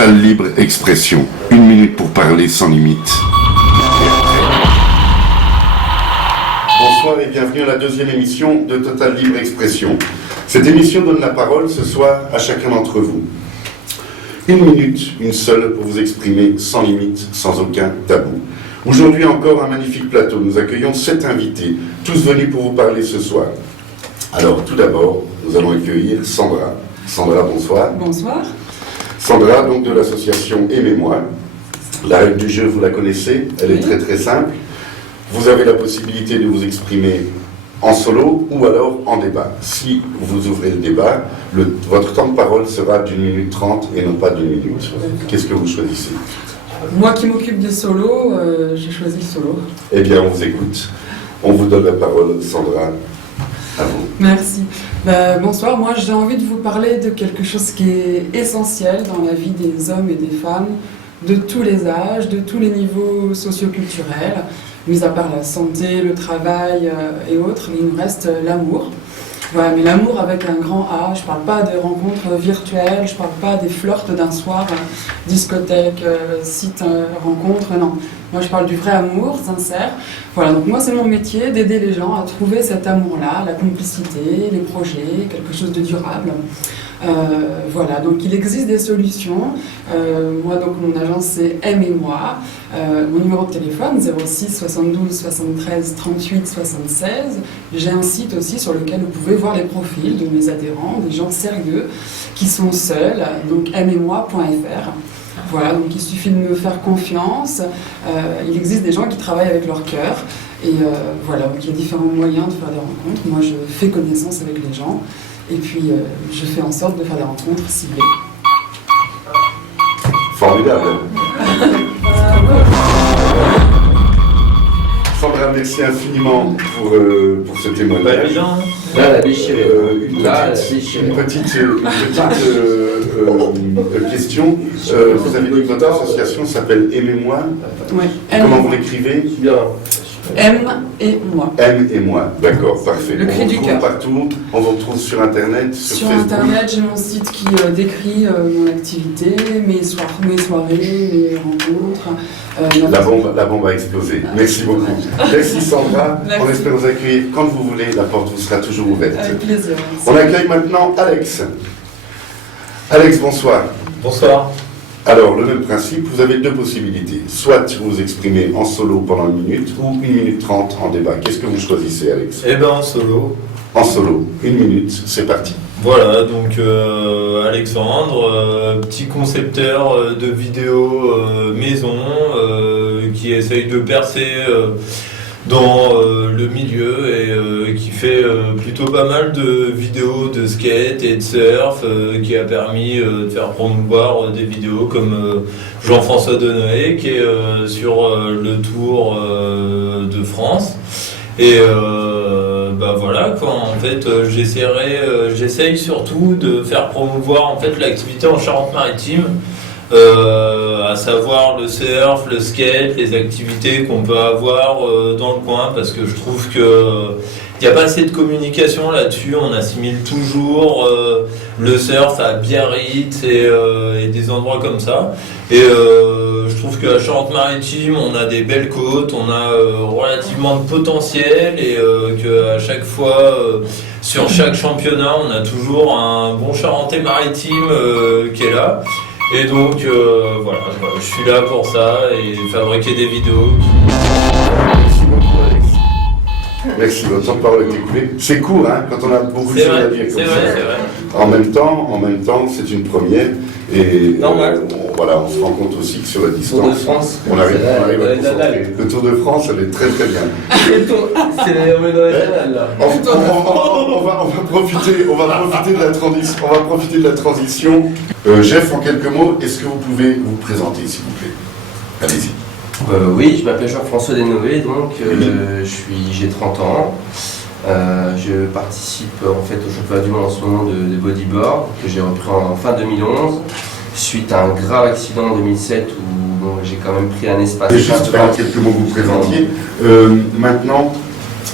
Total Libre Expression. 1 minute pour parler sans limite. Bonsoir et bienvenue à la deuxième émission de Total Libre Expression. Cette émission donne la parole ce soir à chacun d'entre vous. 1 minute, une seule, pour vous exprimer sans limite, sans aucun tabou. Aujourd'hui encore un magnifique plateau. Nous accueillons 7 invités, tous venus pour vous parler ce soir. Alors tout d'abord, nous allons accueillir Sandra. Sandra, bonsoir. Bonsoir. Sandra, donc de l'association Aimez-moi. La règle du jeu, vous la connaissez, elle est très très simple. Vous avez la possibilité de vous exprimer en solo ou alors en débat. Si vous ouvrez le débat, votre temps de parole sera d'1 minute 30 et non pas d'1 minute. Qu'est-ce que vous choisissez? Moi qui m'occupe des solos, j'ai choisi le solo. Eh bien, on vous écoute. On vous donne la parole, Sandra. À vous. Merci. Bonsoir, moi j'ai envie de vous parler de quelque chose qui est essentiel dans la vie des hommes et des femmes, de tous les âges, de tous les niveaux socioculturels, mis à part la santé, le travail et autres, il nous reste l'amour. Voilà, mais l'amour avec un grand A, je ne parle pas de rencontres virtuelles, je ne parle pas des flirts d'un soir, discothèque, site, rencontre, non. Moi je parle du vrai amour, sincère. Voilà, donc moi c'est mon métier d'aider les gens à trouver cet amour-là, la complicité, les projets, quelque chose de durable. Voilà, donc il existe des solutions. Moi, donc mon agence c'est Aimez-moi. Mon numéro de téléphone 06 72 73 38 76. J'ai un site aussi sur lequel vous pouvez voir les profils de mes adhérents, des gens sérieux qui sont seuls, donc aimez-moi.fr. Voilà, donc il suffit de me faire confiance. Il existe des gens qui travaillent avec leur cœur. Et voilà, donc il y a différents moyens de faire des rencontres. Moi, je fais connaissance avec les gens. Et puis, je fais en sorte de faire des rencontres ciblées. Formidable. Sandra, merci infiniment pour ce témoignage. Une petite question. Vous avez dit que votre association s'appelle Aimez-moi. Ouais. Comment vous l'écrivez? M et moi. M et moi, d'accord, parfait. Le cri du cœur. On vous retrouve partout, on vous retrouve sur Internet, sur Facebook. Internet, j'ai mon site qui décrit mon activité, mes soirées, mes rencontres. La bombe a explosé. Merci beaucoup. Merci Sandra. Merci. On espère vous accueillir quand vous voulez. La porte vous sera toujours ouverte. Avec plaisir. On accueille maintenant Alex. Alex, bonsoir. Bonsoir. Alors, le même principe, vous avez 2 possibilités. Soit vous vous exprimez en solo pendant 1 minute, ou 1 minute 30 en débat. Qu'est-ce que vous choisissez, Alex? Eh ben en solo. En solo. 1 minute, c'est parti. Voilà, donc Alexandre, petit concepteur de vidéos maison, qui essaye de percer dans le milieu et qui fait plutôt pas mal de vidéos de skate et de surf, qui a permis de faire promouvoir des vidéos comme Jean-François Denoé qui est sur le Tour de France. Et voilà quoi, en fait j'essaye surtout de faire promouvoir en fait l'activité en Charente-Maritime, à savoir le surf, le skate, les activités qu'on peut avoir dans le coin, parce que je trouve que il n'y a pas assez de communication là-dessus. On assimile toujours le surf à Biarritz et des endroits comme ça. Et je trouve qu'à Charente-Maritime, on a des belles côtes, on a relativement de potentiel, et qu'à chaque fois, sur chaque championnat, on a toujours un bon Charentais-Maritime qui est là. Et donc voilà, je suis là pour ça et fabriquer des vidéos. Merci beaucoup, Alex. Merci, votre temps de parole est écoulé. C'est court, hein, quand on a beaucoup de choses à dire. C'est vrai. En même temps, c'est une première. Et Normal. On se rend compte aussi que sur la distance, Tour de France, on arrive à Nadal. concentrer. Le Tour de France, elle est très très bien. C'est on est dans les canals là. On va profiter de la transition. Jeff, en quelques mots, est-ce que vous pouvez vous présenter, s'il vous plaît? Allez-y. Oui, je m'appelle Jean-François Denoé, donc j'ai 30 ans. Je participe en fait au championnat du monde en ce moment de bodyboard que j'ai repris en fin 2011 suite à un grave accident en 2007 où j'ai quand même pris un espace. Et juste en quelques mots vous présentiez. Maintenant,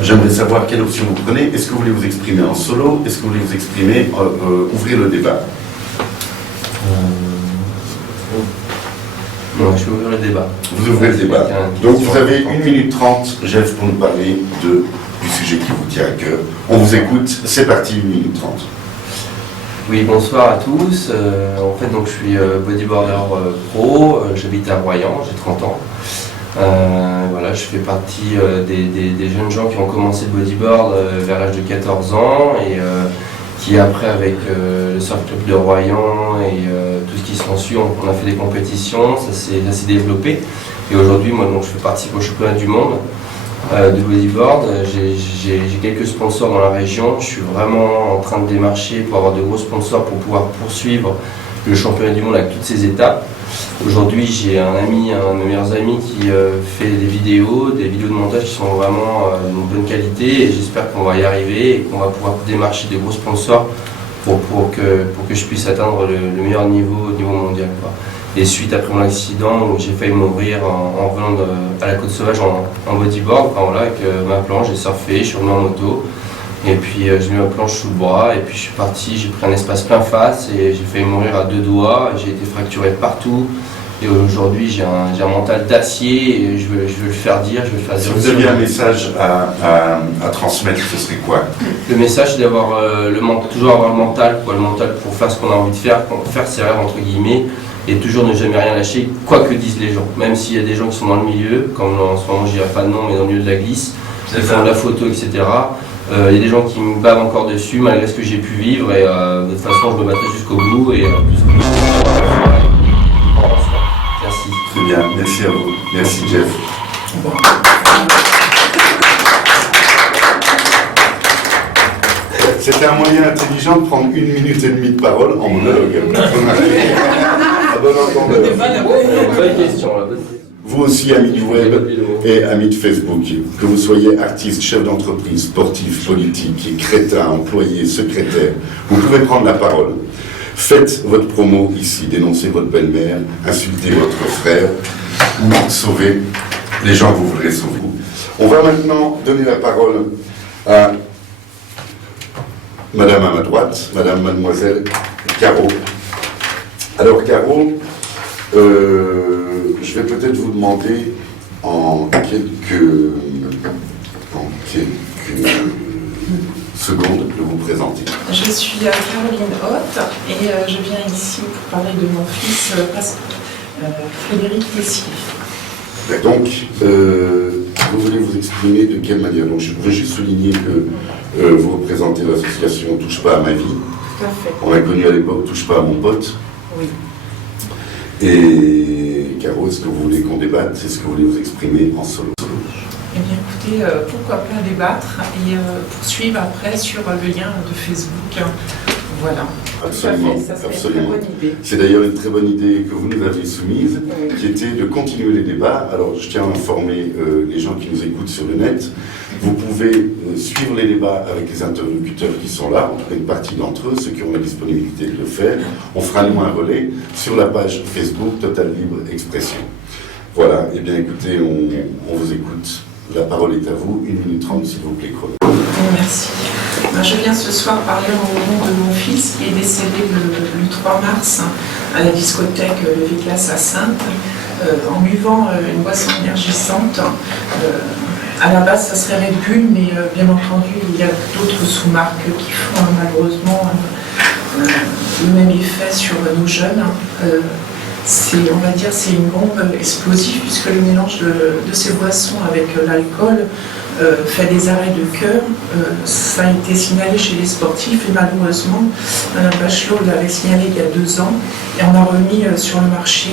j'aimerais savoir quelle option vous prenez. Est-ce que vous voulez vous exprimer en solo? Est-ce que vous voulez vous exprimer, ouvrir le débat? Non, je vais ouvrir le débat. Vous ouvrez le débat. Donc vous avez 1 minute 30, Jeff, pour nous parler du sujet qui vous tient à cœur. On vous écoute, c'est parti, 1 minute 30. Oui, bonsoir à tous. En fait, donc, je suis bodyboarder pro, j'habite à Royan, j'ai 30 ans. Voilà, je fais partie des jeunes gens qui ont commencé le bodyboard vers l'âge de 14 ans et qui après avec le surf club de Royan et tout ce qui s'ensuit, on a fait des compétitions, ça s'est développé. Et aujourd'hui, moi donc, je participe au championnat du monde de bodyboard. J'ai quelques sponsors dans la région. Je suis vraiment en train de démarcher pour avoir de gros sponsors pour pouvoir poursuivre le championnat du monde avec toutes ses étapes. Aujourd'hui, j'ai un de mes meilleurs amis qui fait des vidéos de montage qui sont vraiment d'une bonne qualité et j'espère qu'on va y arriver et qu'on va pouvoir démarcher des gros sponsors pour que je puisse atteindre le meilleur niveau au niveau mondial, quoi. Et suite après mon accident où j'ai failli mourir en revenant à la Côte Sauvage en bodyboard, enfin, voilà, avec ma planche, j'ai surfé, je suis revenu en moto. Et puis j'ai mis ma planche sous le bras et puis je suis parti, j'ai pris un espace plein face et j'ai failli mourir à 2 doigts, j'ai été fracturé partout et aujourd'hui j'ai un mental d'acier et je veux le faire dire, je veux le faire dire. Si vous aviez un message à transmettre, ce serait quoi? Le message c'est d'avoir toujours avoir le mental pour faire ce qu'on a envie de faire ses rêves entre guillemets et toujours ne jamais rien lâcher, quoi que disent les gens. Même s'il y a des gens qui sont dans le milieu, comme en ce moment je dirais pas de nom mais dans le milieu de la glisse, qui font de la photo, etc. Il y a des gens qui me bavent encore dessus malgré ce que j'ai pu vivre et de toute façon je me battrai jusqu'au bout et merci. Très bien, merci à vous. Merci Jeff. C'était un moyen intelligent de prendre 1 minute et demie de parole en monologue. À bon entendeur. Bonne question. Vous aussi, amis du web et amis de Facebook, que vous soyez artiste, chef d'entreprise, sportif, politique, crétin, employé, secrétaire, vous pouvez prendre la parole. Faites votre promo ici, dénoncez votre belle-mère, insultez votre frère ou sauvez les gens que vous voudrez sauver. On va maintenant donner la parole à Madame à ma droite, Mademoiselle Caro. Alors Caro, je vais peut-être vous demander en quelques secondes de vous présenter. Je suis Caroline Hoth et je viens ici pour parler de mon fils Frédéric Tessier. Donc, vous voulez vous exprimer de quelle manière? Donc, je voudrais juste souligner que vous représentez l'association Touche pas à ma vie. Tout à fait. On l'a connu à l'époque Touche pas à mon pote. Oui. Et Caro, est-ce que vous voulez qu'on débatte? Est-ce que vous voulez vous exprimer en solo? Eh bien écoutez, pourquoi pas débattre et poursuivre après sur le lien de Facebook. Voilà. Absolument, Tout à fait, ça serait absolument. une très bonne idée. C'est d'ailleurs une très bonne idée que vous nous avez soumise, Oui. qui était de continuer les débats. Alors, je tiens à informer les gens qui nous écoutent sur le net. Vous pouvez suivre les débats avec les interlocuteurs qui sont là, en tout cas une partie d'entre eux, ceux qui ont la disponibilité de le faire. On fera nous un relais sur la page Facebook Total Libre Expression. Voilà, eh bien écoutez, on vous écoute. La parole est à vous, 1 minute 30 s'il vous plaît, chrono. Merci. Je viens ce soir parler au nom de mon fils qui est décédé le 3 mars à la discothèque Le Viclas à Saintes en buvant une boisson énergisante. À la base, ça serait Red Bull, mais bien entendu, il y a d'autres sous-marques qui font malheureusement le même effet sur nos jeunes. On va dire, c'est une bombe explosive puisque le mélange de ces boissons avec l'alcool fait des arrêts de cœur. Ça a été signalé chez les sportifs et malheureusement, Mme Bachelot l'avait signalé il y a 2 ans et on a remis sur le marché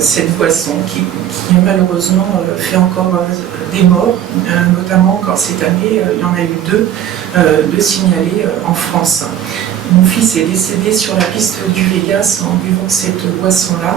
cette boisson qui malheureusement fait encore des morts, notamment encore cette année, il y en a eu 2 signalés en France. Mon fils est décédé sur la piste du Vegas en buvant cette boisson-là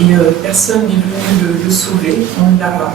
et personne n'est venu le sauver. On l'a...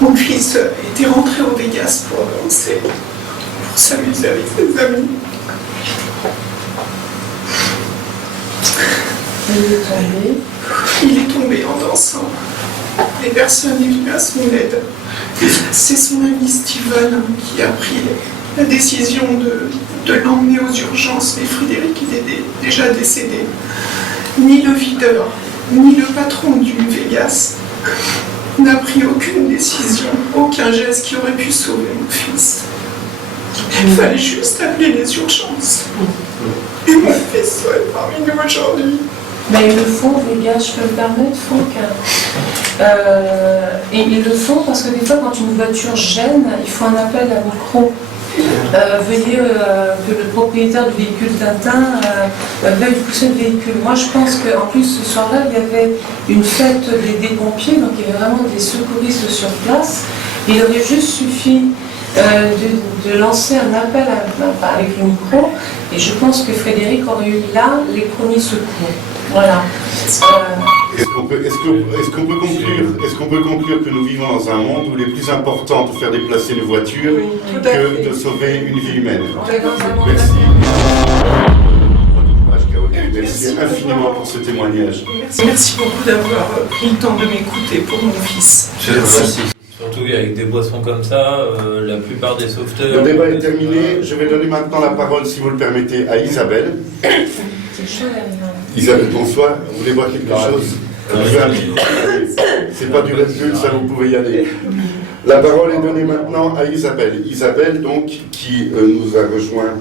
Mon fils était rentré au Vegas pour danser, pour s'amuser avec ses amis. Il est tombé. Il est tombé en dansant. et personne n'est venu à son aide. C'est son ami Steven qui a pris la décision de l'emmener aux urgences, mais Frédéric était déjà décédé. Ni le videur, ni le patron du Vegas n'a pris aucune décision, aucun geste qui aurait pu sauver mon fils. Il fallait juste appeler les urgences. Et mon fils serait parmi nous aujourd'hui. Mais ils le font, Vegas, je peux me permettre, Franck. Et ils le font parce que des fois, quand une voiture gêne, il faut un appel à micro. Veuillez que le propriétaire du véhicule Tintin veuille pousser le véhicule. Moi, je pense qu'en plus, ce soir-là, il y avait une fête des pompiers, donc il y avait vraiment des secouristes sur place. Il aurait juste suffi de lancer un appel avec le micro, et je pense que Frédéric aurait eu là les premiers secours. Voilà. Est-ce qu'on peut conclure que nous vivons dans un monde où il est plus important de faire déplacer une voiture que de sauver une vie humaine? Merci. Merci infiniment pour ce témoignage. Merci beaucoup d'avoir pris le temps de m'écouter pour mon fils. Merci. Surtout qu'avec des boissons comme ça, la plupart des sauveteurs... Le débat est terminé. Je vais donner maintenant la parole, si vous le permettez, à Isabelle. C'est chaud, Isabelle, bonsoir. Vous voulez boire quelque chose? C'est pas du Red Bull, ça vous pouvez y aller. La parole est donnée maintenant à Isabelle. Isabelle, donc, qui nous a rejoint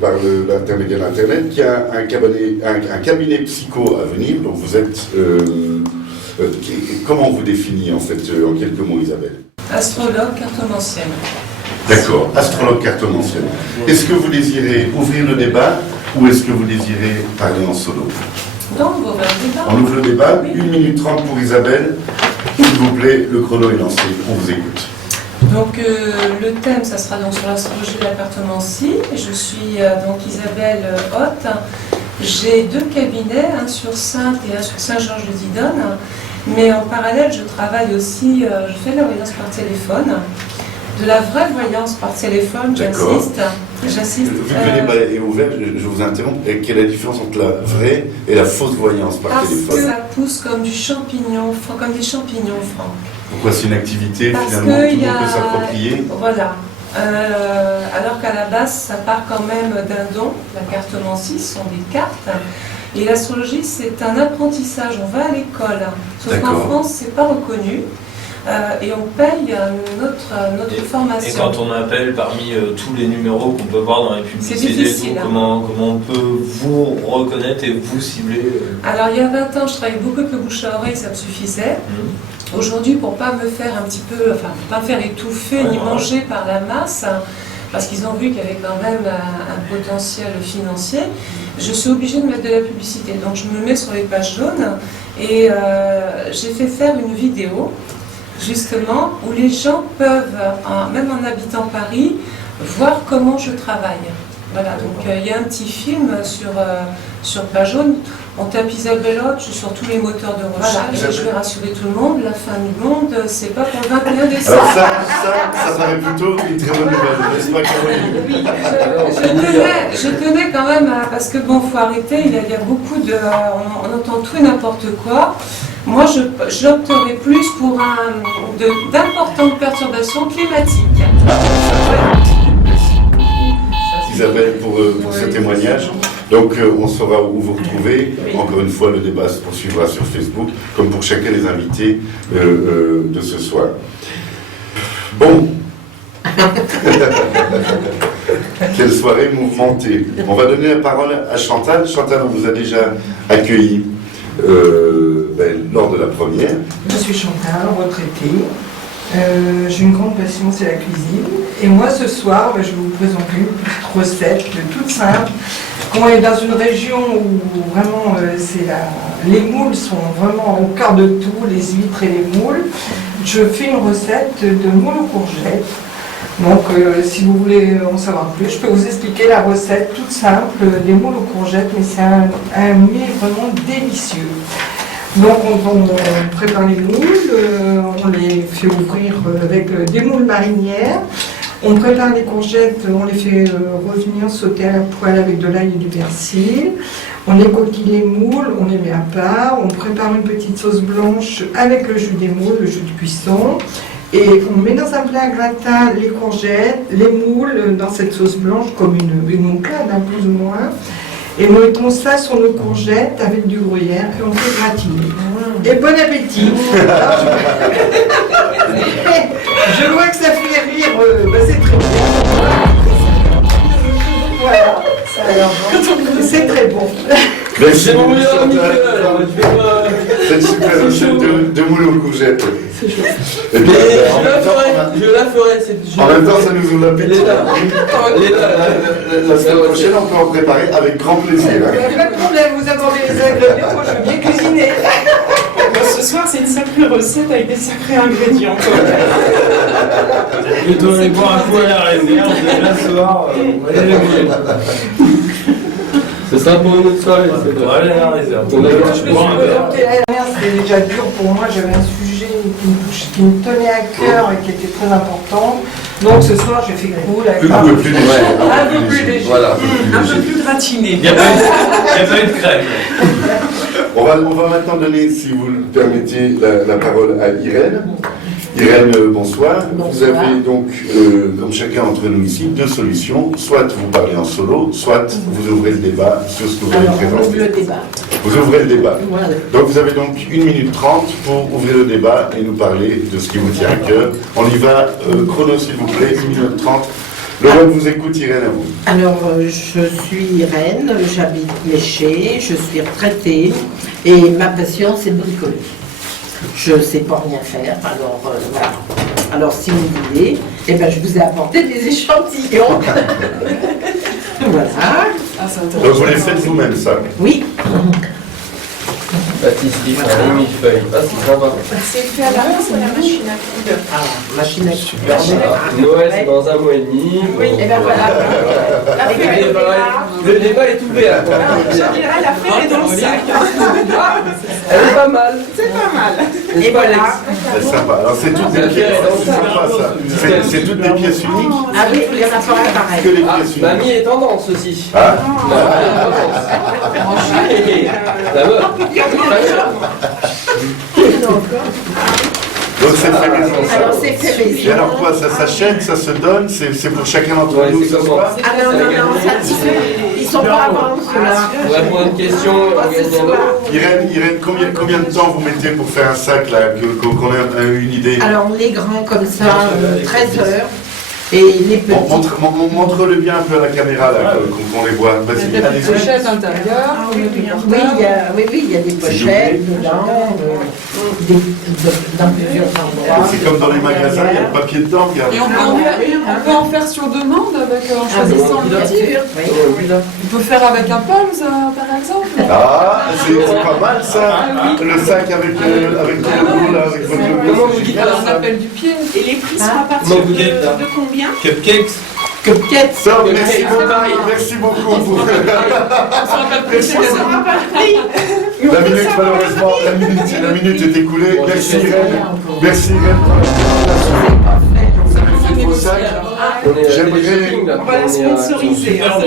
par l'intermédiaire d'Internet, qui a un cabinet psycho à venir. Donc vous êtes... comment on vous définit en fait, en quelques mots, Isabelle? Astrologue cartomancienne. D'accord, astrologue cartomancienne. Est-ce que vous désirez ouvrir le débat ou est-ce que vous désirez parler en solo? Donc, on va ouvrir le débat. On ouvre le débat, 1 minute 30 pour Isabelle. S'il vous plaît, le chrono est lancé, on vous écoute. Donc le thème, ça sera donc sur l'astrologie de la cartomancie. Je suis donc Isabelle Hoth. J'ai 2 cabinets, un sur Saintes et un sur Saint-Georges-de-Didonne. Mais en parallèle, je travaille aussi, je fais de la voyance par téléphone. De la vraie voyance par téléphone, j'assiste. Vu que le débat est ouvert, je vous interromps. Et quelle est la différence entre la vraie et la fausse voyance par téléphone? Parce que ça pousse comme du champignon, comme des champignons, Franck. Pourquoi c'est une activité Parce finalement que tout le monde peut s'approprier? Voilà. Alors qu'à la base, ça part quand même d'un don. La cartomancie, ce sont des cartes. Et l'astrologie, c'est un apprentissage. On va à l'école. Sauf qu'en France, c'est pas reconnu. Et on paye notre formation. Et quand on appelle parmi tous les numéros qu'on peut voir dans les publicités, comment on peut vous reconnaître et vous cibler? Alors il y a 20 ans, je travaillais beaucoup avec le bouche à oreille, ça me suffisait. Aujourd'hui, pour pas me faire un petit peu, enfin pas me faire étouffer ni manger par la masse, parce qu'ils ont vu qu'il y avait quand même un potentiel financier, je suis obligée de mettre de la publicité. Donc je me mets sur les pages jaunes et j'ai fait faire une vidéo justement où les gens peuvent, même en habitant Paris, voir comment je travaille. Voilà, donc il y a un petit film sur page jaune. On tape Isabelle Hoth, je suis sur tous les moteurs de recherche. Voilà, et je vais rassurer tout le monde, la fin du monde, c'est pas pour le 21 décembre. Alors ça paraît plutôt une très bonne nouvelle, n'est-ce pas, Caroline? Oui, je tenais quand même, parce que bon, faut arrêter, il y a beaucoup de... On entend tout et n'importe quoi. Moi, j'opterais plus pour d'importantes perturbations climatiques. Isabelle, pour ce témoignage. Donc, on saura où vous retrouver. Encore une fois, le débat se poursuivra sur Facebook, comme pour chacun des invités de ce soir. Bon. Quelle soirée mouvementée. On va donner la parole à Chantal. Chantal, on vous a déjà accueilli lors de la première. Je suis Chantal, retraitée. J'ai une grande passion, c'est la cuisine. Et moi, ce soir, je vais vous présenter une petite recette toute simple. On est dans une région où vraiment les moules sont vraiment au cœur de tout, les huîtres et les moules. Je fais une recette de moules aux courgettes. Donc, si vous voulez en savoir plus, je peux vous expliquer la recette toute simple des moules aux courgettes, mais c'est un mets vraiment délicieux. Donc on prépare les moules, on les fait ouvrir avec des moules marinières. On prépare les courgettes, on les fait revenir sauter à la poêle avec de l'ail et du persil. On écoquille les moules, on les met à part. On prépare une petite sauce blanche avec le jus des moules, le jus de cuisson. Et on met dans un plat à gratin les courgettes, les moules dans cette sauce blanche comme une moucade, hein, plus ou moins. Et on mettons ça sur nos courgettes avec du gruyère et on fait gratiner. Et bon appétit. Je vois que ça fait rire, c'est très bon. Voilà, c'est très bon. Merci beaucoup. Cette super recette de moules aux courgettes. Et puis, Je la ferai. en même temps, ça nous ouvre l'appétit. La semaine prochaine, on peut en préparer avec grand plaisir. Il n'y a pas de problème, vous abordez les ingrédients, moi je veux bien cuisiner. Ce soir, c'est une sacrée recette avec des sacrés ingrédients. Plutôt aller boire un coup à la réserve, déjà ce soir, Ce sera pour une autre soirée. aller à la réserve. Je me suis présentée l'année dernière, c'était déjà dur pour moi, j'avais un sujet qui me tenait à cœur et qui était très important. Donc ce soir, j'ai fait cool avec Un peu plus léger. un peu plus léger. Voilà. Un peu plus gratiné. Il n'y a pas eu de crème. On va maintenant donner, si vous le permettez, la parole à Irène. Irène, bonsoir. Vous avez donc, comme chacun d'entre nous ici, deux solutions. Soit vous parlez en solo, soit vous ouvrez le débat sur ce que vous avez présenté. Le débat. Vous ouvrez le débat. Voilà. Donc vous avez donc 1 minute 30 pour ouvrir le débat et nous parler de ce qui vous tient à cœur. On y va, chrono s'il vous plaît, 1 minute 30. Le vote vous écoute, Irène, à vous. Alors, je suis Irène, j'habite Méché, je suis retraitée et ma passion c'est de bricoler. Je ne sais pas rien faire, alors voilà. Alors si vous voulez, eh ben, je vous ai apporté des échantillons. Voilà. Ah, c'est Donc intéressant. vous les faites vous-même, ça. Oui. Pâtisserie, un millefeuille. Ah, c'est sympa. C'est fait à la main, c'est la machine à coudre. Ah, machine à Super. coudre. Noël, c'est dans un mois et demi. Oui, Et ben voilà. Le débat est ouvert. Je dirais la fête est dans le sac. Elle est pas mal. C'est pas mal. Et voilà. C'est sympa. Alors c'est toutes des pièces, c'est sympa ça. C'est toutes des pièces uniques. Ah oui, il y en a pas un Que pareil. les Ah, pièces uniques. mamie est tendance aussi. Ah, Ça va. donc c'est fait maison, ça. Alors c'est fait Et maison. alors quoi, ça s'achète, ça se donne, c'est pour chacun d'entre Ouais, nous c'est ce comment soir. Ah non, non, non, ça, ils sont pas à vendre ceux-là. Pour répondre à une question, on gagne un autre. Irène, combien de temps vous mettez pour faire un sac là, qu'on ait une idée? Alors les grands comme ça, 13 heures. Et les petits. Montre-le bien un peu à la caméra là, qu'on les voit. Il y a Vas-y, des petites allez-y. pochettes à l'intérieur. oui, oui, Oui, il y a des pochettes dedans, dans plusieurs endroits. C'est comme dans les magasins, il y a le papier dedans, regarde. Et on peut en faire sur demande en choisissant le motif. Oui. On peut faire avec un Pulse, par exemple. Ah, c'est pas mal ça. Le sac avec le logo là, avec votre logo. Comment vous c'est dites génial, On ça. appelle du pied. Et les prix sont à Comment partir vous dites, là de combien? Cupcakes. Cupcakes. Top, merci beaucoup. Merci beaucoup. La minute, malheureusement, la minute est écoulée. Merci Irène. Merci Irène pour la présentation. Vous avez fait vos sacs. On est à J'aimerais- télé-shopping, là. On va la sponsoriser. Super beau.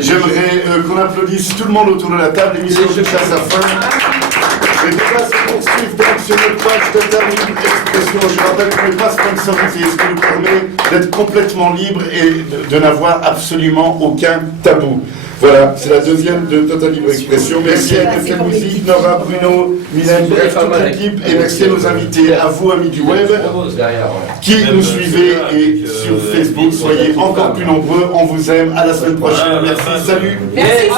J'aimerais qu'on applaudisse tout le monde autour de la table. L'émission touche à sa fin. Les débats se poursuivent donc sur notre page Total Libre Expression. Je rappelle qu'on n'est pas sponsorisé, ce qui nous permet d'être complètement libre et de n'avoir absolument aucun tabou. Voilà, c'est la deuxième de Total Libre Expression. Merci à Étienne Musique, Nora, Bruno, Mylène, bref, toute l'équipe. Et merci à nos invités, à vous, amis du web, Derrière, ouais. qui nous suivez et sur Facebook. Soyez encore plus nombreux. On vous aime. À la semaine prochaine. Merci. Salut. Merci.